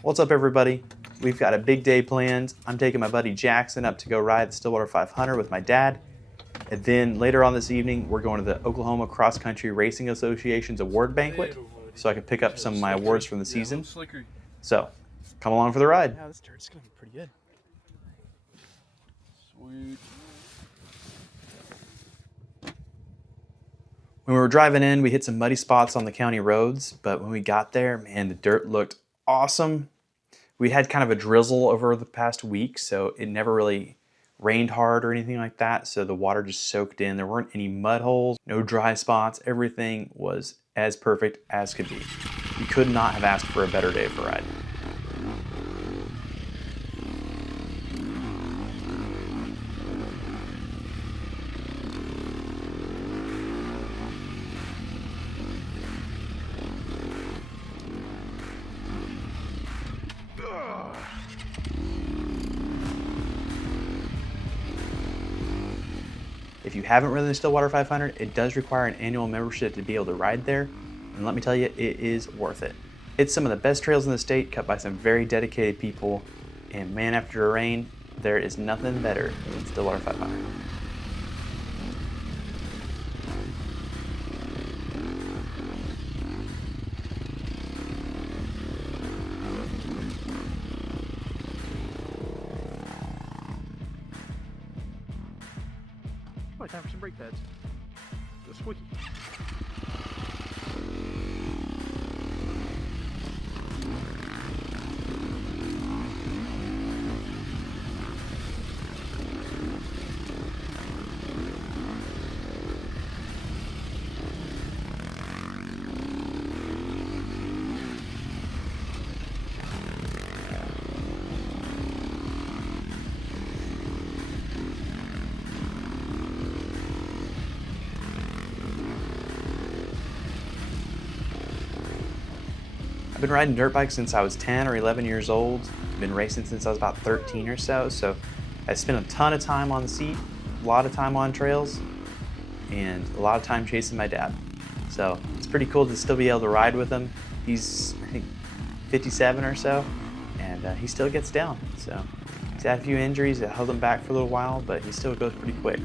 What's up, everybody? We've got a big day planned. I'm taking my buddy Jackson up to go ride the Stillwater 500 with my dad. And then later on this evening, we're going to the Oklahoma Cross Country Racing Association's award banquet so I can pick up some of my awards from the season. So, come along for the ride. Yeah, this dirt's gonna be pretty good. Sweet. When we were driving in, we hit some muddy spots on the county roads, but when we got there, man, the dirt looked awesome. We had kind of a drizzle over the past week, so it never really rained hard or anything like that, so the water just soaked in. There weren't any mud holes, no dry spots. Everything was as perfect as could be. You could not have asked for a better day for a ride. If you haven't ridden the Stillwater 500, it does require an annual membership to be able to ride there, and let me tell you, it is worth it. It's some of the best trails in the state, cut by some very dedicated people, and man, after a rain, there is nothing better than Stillwater 500. Probably time for some brake pads. Go squeaky. I've been riding dirt bikes since I was 10 or 11 years old. I've been racing since I was about 13 or so I spent a ton of time on the seat, a lot of time on trails, and a lot of time chasing my dad. So it's pretty cool to still be able to ride with him. He's, I think, 57 or so, and he still gets down. So he's had a few injuries that held him back for a little while, but he still goes pretty quick.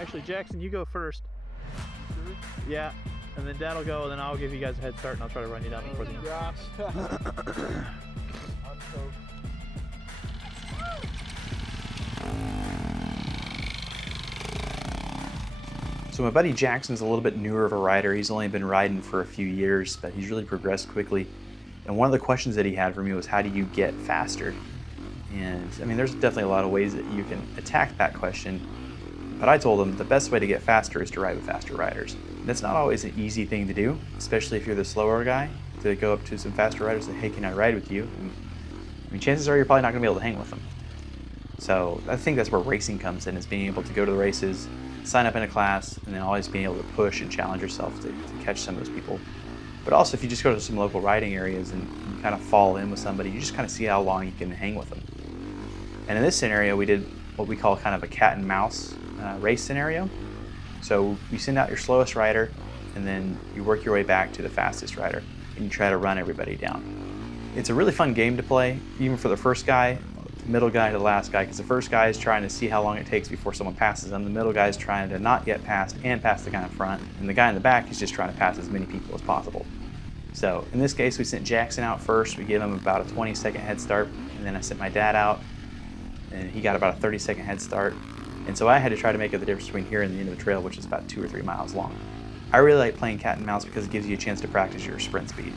Actually, Jackson, you go first. Yeah, and then Dad will go, and then I'll give you guys a head start, and I'll try to run you down before the end. Gosh. I'm so... So my buddy Jackson's a little bit newer of a rider. He's only been riding for a few years, but he's really progressed quickly. And one of the questions that he had for me was, how do you get faster? And I mean, there's definitely a lot of ways that you can attack that question. But I told him the best way to get faster is to ride with faster riders. That's not always an easy thing to do, especially if you're the slower guy, to go up to some faster riders and say, hey, can I ride with you? And, I mean, chances are you're probably not gonna be able to hang with them. So I think that's where racing comes in, is being able to go to the races, sign up in a class, and then always being able to push and challenge yourself to catch some of those people. But also, if you just go to some local riding areas and you kind of fall in with somebody, you just kind of see how long you can hang with them. And in this scenario, we did what we call kind of a cat and mouse race scenario. So you send out your slowest rider, and then you work your way back to the fastest rider, and you try to run everybody down. It's a really fun game to play, even for the first guy, the middle guy to the last guy, because the first guy is trying to see how long it takes before someone passes them. The middle guy is trying to not get passed and pass the guy in front, and the guy in the back is just trying to pass as many people as possible. So in this case, we sent Jackson out first. We gave him about a 20-second head start, and then I sent my dad out, and he got about a 30-second head start. And so I had to try to make up the difference between here and the end of the trail, which is about 2 or 3 miles long. I really like playing cat and mouse because it gives you a chance to practice your sprint speed.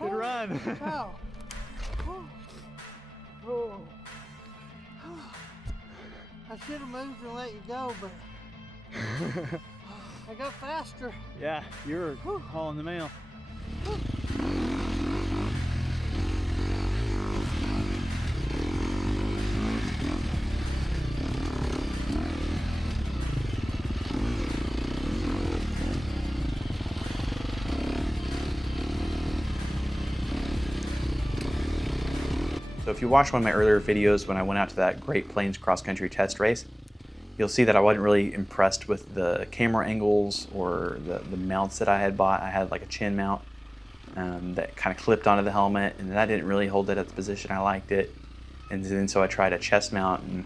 Good run. Wow. Oh. I should have moved and let you go, but I got faster. Yeah, you're hauling the mail. So if you watch one of my earlier videos when I went out to that Great Plains cross-country test race, you'll see that I wasn't really impressed with the camera angles or the mounts that I had bought. I had like a chin mount that kind of clipped onto the helmet, and that didn't really hold it at the position I liked it. And then so I tried a chest mount, and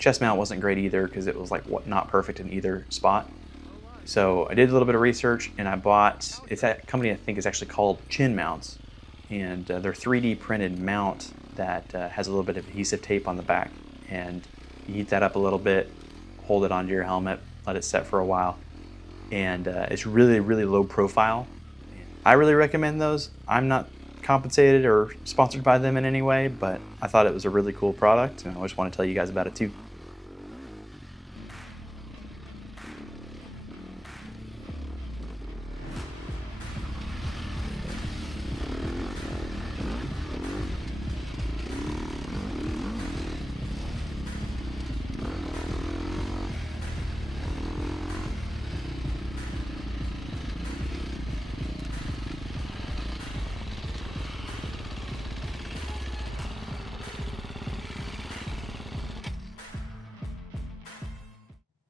chest mount wasn't great either because it was like not perfect in either spot. So I did a little bit of research, and I bought, it's a company I think is actually called Chin Mounts, and they're 3D printed mount that has a little bit of adhesive tape on the back, and you heat that up a little bit, hold it onto your helmet, let it set for a while, and it's really, really low profile. I really recommend those. I'm not compensated or sponsored by them in any way, but I thought it was a really cool product, and I just want to tell you guys about it too.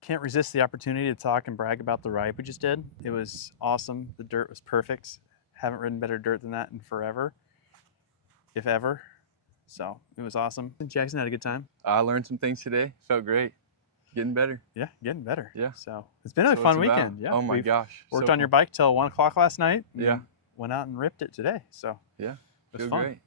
Can't resist the opportunity to talk and brag about the ride we just did. It was awesome. The dirt was perfect. Haven't ridden better dirt than that in forever, if ever. So it was awesome. Jackson had a good time. I learned some things today. Felt great. Getting better. Yeah, getting better. Yeah. So it's been a fun weekend. Yeah. Oh my gosh. Worked so on your fun. bike till 1 o'clock last night. Yeah. Went out and ripped it today. So Yeah. it was Feel fun. great.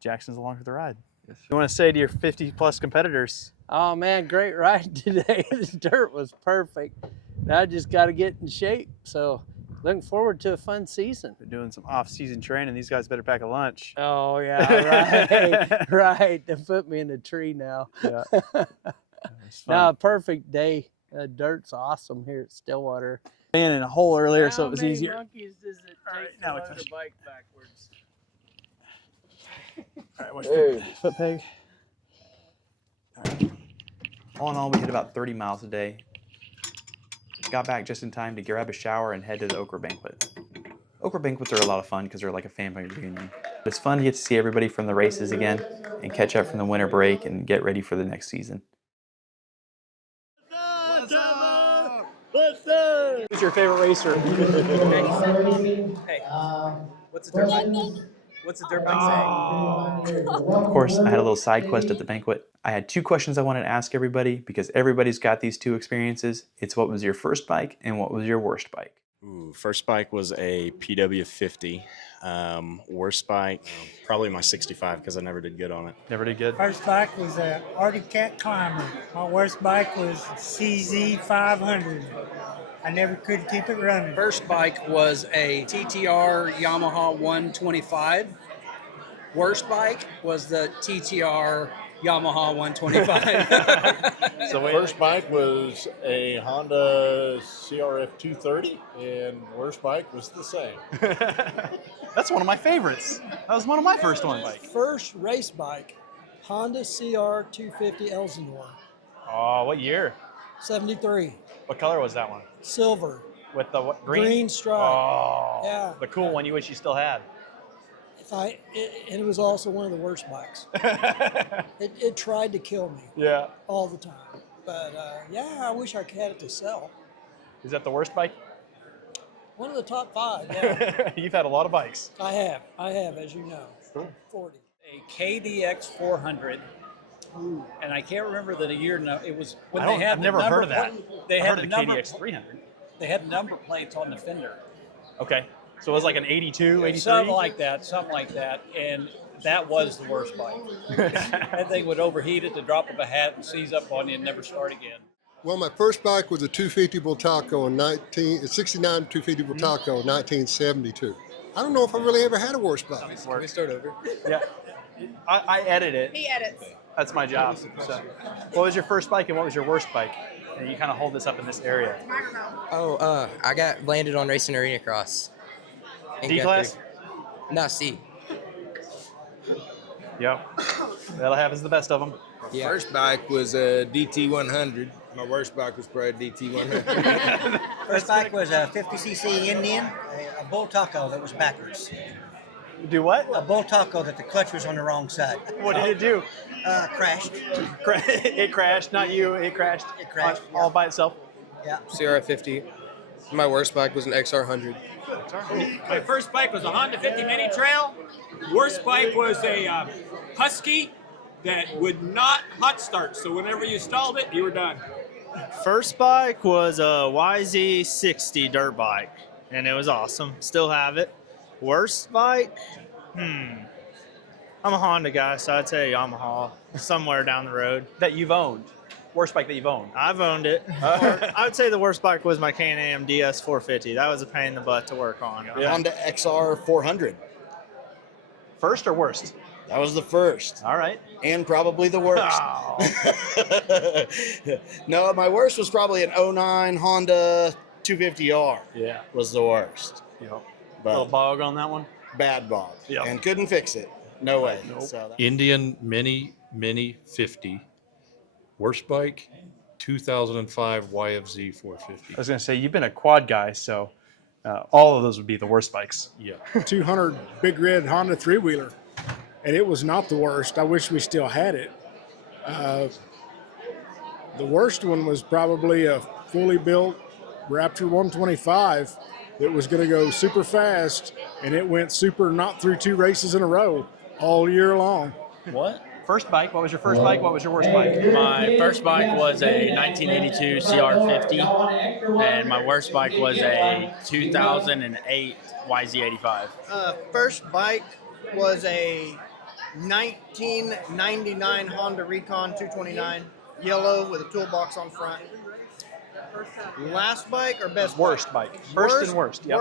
Jackson's along for the ride. Yes, You want to say to your 50+ competitors? Oh man, great ride today. This dirt was perfect. Now I just got to get in shape. So looking forward to a fun season. Been doing some off-season training. These guys better pack a lunch. Oh yeah, right, right. They put me in a tree now. Yeah. No, perfect day. Dirt's awesome here at Stillwater. Ran in a hole earlier, so How it was many easier. monkeys does it All right, take now to we load push. a bike backwards? All right, watch Hey. foot peg. All right. All in all, we did about 30 miles a day. Got back just in time to grab a shower and head to the OCCRA banquet. OCCRA banquets are a lot of fun because they're like a family reunion. It's fun to get to see everybody from the races again and catch up from the winter break and get ready for the next season. Who's your favorite racer? Hey, what's the dirt bike? What's the dirt bike say? Of course, I had a little side quest at the banquet. I had 2 questions I wanted to ask everybody because everybody's got these 2 experiences. It's what was your first bike and what was your worst bike? Ooh, first bike was a PW50. Worst bike, probably my 65 because I never did good on it. Never did good. First bike was a Arctic Cat Climber. My worst bike was CZ 500. I never could keep it running. First bike was a TTR Yamaha 125. Worst bike was the TTR Yamaha 125. So wait, First bike was a Honda CRF 230, and worst bike was the same. that's one of my favorites. That was one of my first one bike. First race bike, Honda CR 250 Elsinore, Oh, what year? 73, What color was that one? silver, With the what, green? green stripe. Oh, Yeah. the cool one you wish you still had. And it was also one of the worst bikes. It tried to kill me Yeah. all the time. But yeah, I wish I had it to sell. Is that the worst bike? One of the top 5. Yeah. You've had a lot of bikes. I have, as you know. 40. A KDX 400. And I can't remember the year. No, it was when I they don't- had I've the never number heard of that. They I had heard the of the number. KDX 300. They had number plates on the fender. Okay. So it was like an 82, 83? Something like that. And that was the worst bike. That thing would overheat at the drop of a hat and seize up on you and never start again. Well, my first bike was a 250 Bultaco in 69 250 Bultaco in 1972. I don't know if I really ever had a worse bike. Can we start over? Yeah. I edit it. He edits. That's my job. So, what was your first bike and what was your worst bike? And you kind of hold this up in this area. Oh, I got landed on Racing Arena Cross. in D class? Guthrie. No, C. Yep. That'll happen to the best of them. Yeah. First bike was a DT 100. My worst bike was probably DT 100. First bike was a 50cc Indian, a bull taco that was backwards. Do what? A bull taco that the clutch was on the wrong side. What did it do? Crashed. It crashed, not you. It crashed. It crashed, all by itself. Yeah. CR50. My worst bike was an XR100. My first bike was a Honda 50 Mini Trail. Worst bike was a Husky that would not hot start. So whenever you stalled it, you were done. First bike was a YZ60 dirt bike, and it was awesome. Still have it. Worst bike? I'm a Honda guy, so I'd say Yamaha, somewhere down the road. That you've owned? Worst bike that you've owned? I've owned it. I would say the worst bike was my Can-Am DS450. That was a pain in the butt to work on. Yeah. Honda XR 400. First or worst? That was the first. All right. And probably the worst. No, my worst was probably an 09 Honda 250R. Yeah. Was the worst. Yep. But little bog on that one? Bad bog. Yeah. And couldn't fix it. No way. Nope. So Indian Mini 50. Worst bike, 2005 YFZ 450. I was going to say, you've been a quad guy, so all of those would be the worst bikes. Yeah. 200 big red Honda three-wheeler, and it was not the worst. I wish we still had it. The worst one was probably a fully built Raptor 125 that was going to go super fast, and it went super not through 2 races in a row all year long. What? First bike, what was your first bike? What was your worst bike? My first bike was a 1982 CR50, and my worst bike was a 2008 YZ85. First bike was a 1999 Honda Recon 229, yellow with a toolbox on front. Last bike or best Worst bike. First and worst. Yep.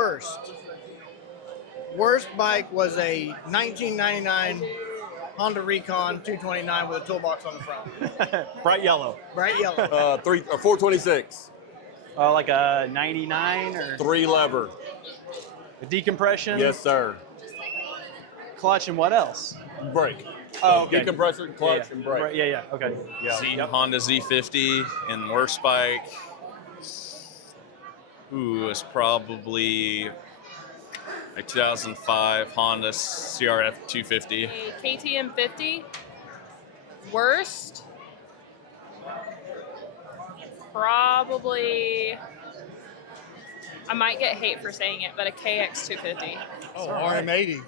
Worst bike was a 1999 Honda Recon 229 with a toolbox on the front. Bright yellow. Bright yellow. 426. Like a 99 or? 3 lever. A decompression? Yes, sir. Clutch and what else? Brake. Oh, okay. Decompressor, clutch, and brake. Yeah. Okay. Yeah. Honda Z50 and worst bike. It's probably a 2005 Honda CRF 250. A KTM 50. Worst? Probably, I might get hate for saying it, but a KX 250. Oh, RM80.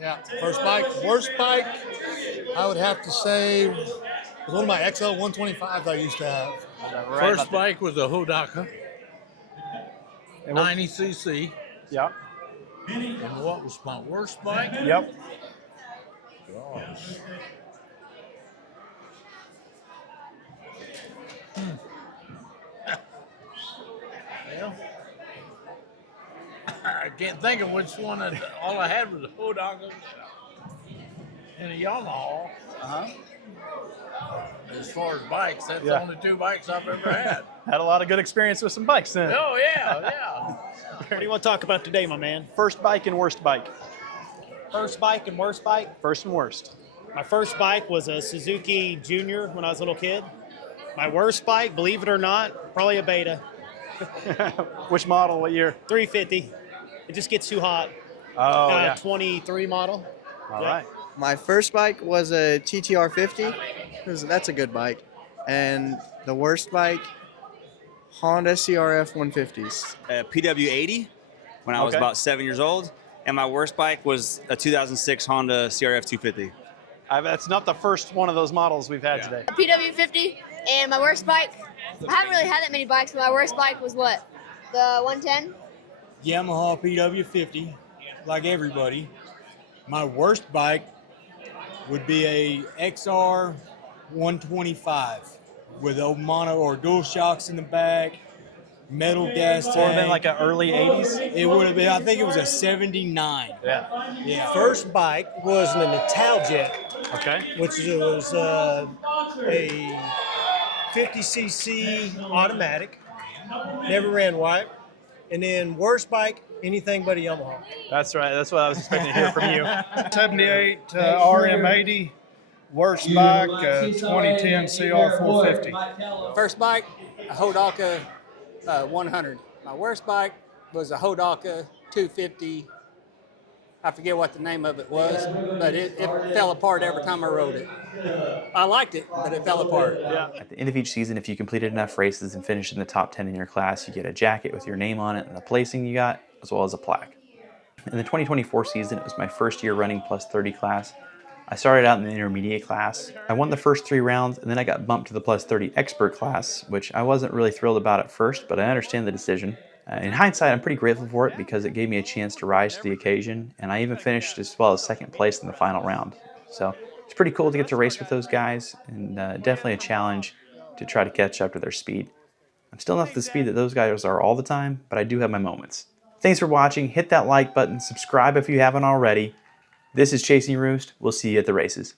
Yeah, first bike. Worst bike, I would have to say, was one of my XL 125s I used to have. First bike was a Hodaka, 90cc. Yep. And what was my worst bike? Yep. Gosh. Well, I can't think of which one. All I had was a Hodaka and a Yamaha. As far as bikes, that's the only two bikes I've ever had. Had a lot of good experience with some bikes then. Oh, yeah. What do you want to talk about today, my man? First bike and worst bike. First bike and worst bike? First and worst. My first bike was a Suzuki Junior when I was a little kid. My worst bike, believe it or not, probably a Beta. Which model? What year? 350. It just gets too hot. Oh, yeah. 23 model. All right. My first bike was a TTR 50. That's a good bike. And the worst bike, Honda CRF 150s. PW80 when I was about 7 years old. And my worst bike was a 2006 Honda CRF 250. That's not the first one of those models we've had today. A PW50, and my worst bike, I haven't really had that many bikes, but my worst bike was what? The 110? Yamaha PW50, like everybody. My worst bike would be a XR 125 with old mono or dual shocks in the back, metal gas tank. Would have been like an early 80s? It would have been, I think it was a 79. Yeah. First bike was an Italjet. Okay. Which was a 50cc automatic. Never ran white. And then worst bike, anything but a Yamaha. That's right. That's what I was expecting to hear from you. 78 RM80. Worst bike, 2010 CR 450. First bike, a Hodaka 100. My worst bike was a Hodaka 250. I forget what the name of it was, but it fell apart every time I rode it. I liked it, but it fell apart. At the end of each season, if you completed enough races and finished in the top 10 in your class, you get a jacket with your name on it and the placing you got, as well as a plaque. In the 2024 season, it was my first year running plus 30 class. I started out in the intermediate class. I won the first 3 rounds, and then I got bumped to the plus 30 expert class, which I wasn't really thrilled about at first, but I understand the decision. In hindsight, I'm pretty grateful for it because it gave me a chance to rise to the occasion, and I even finished as well as second place in the final round. So it's pretty cool to get to race with those guys, and definitely a challenge to try to catch up to their speed. I'm still not at the speed that those guys are all the time, but I do have my moments. Thanks for watching. Hit that like button, subscribe if you haven't already. This is Chasing Roost. We'll see you at the races.